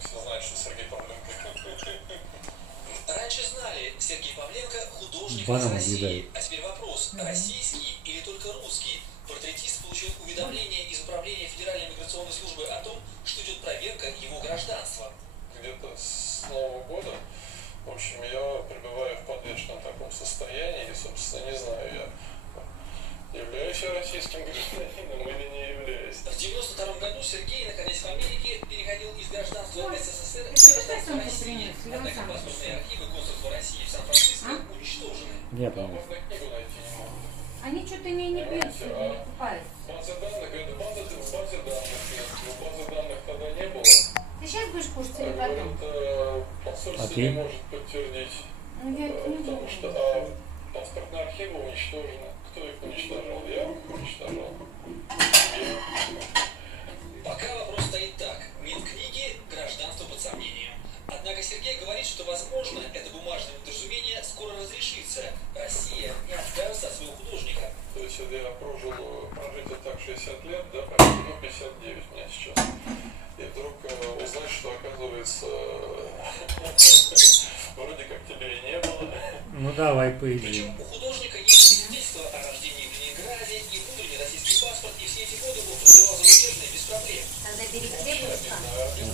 все знают, что Сергей Павленко. Раньше знали, Сергей Павленко художник из России. А теперь вопрос, российский или только русский? Портретист получил уведомление из Управления Федеральной миграционной службы о том, что идет проверка его гражданства. Где-то с Нового года, в общем, я пребываю в подвешенном таком состоянии, и, собственно, не знаю, я являюсь я российским гражданином или не являюсь. В 92 году Сергей, находясь в Америке, переходил из гражданства СССР в гражданство России. Однако паспортные архивы консульства России в Сан-Франциско уничтожены. Я понял. Книгу найти не могу. Они что-то не пьют, не покупают. База данных, это база данных. Базы данных тогда не было. Ты сейчас будешь кушать или потом? Говорят, посольство не может подтвердить, потому что паспортные архивы уничтожены. Кто их уничтожил? Я их уничтожал. Пока вопрос стоит так. Нет книги, гражданство под сомнением. Однако Сергей говорит, что, возможно, это бумажное недоразумение скоро разрешится. Россия не откажется от своего художника. То есть я прожить вот так 60 лет, да, почти, 59 у меня сейчас. И вдруг узнать, что, оказывается, вроде как тебя и не было. Ну давай поедим. Причем у художника есть свидетельство о рождении в Ленинграде и внутренний российский паспорт, и все эти годы был продлевал зарубежные без проблем. Тогда бери хлеб и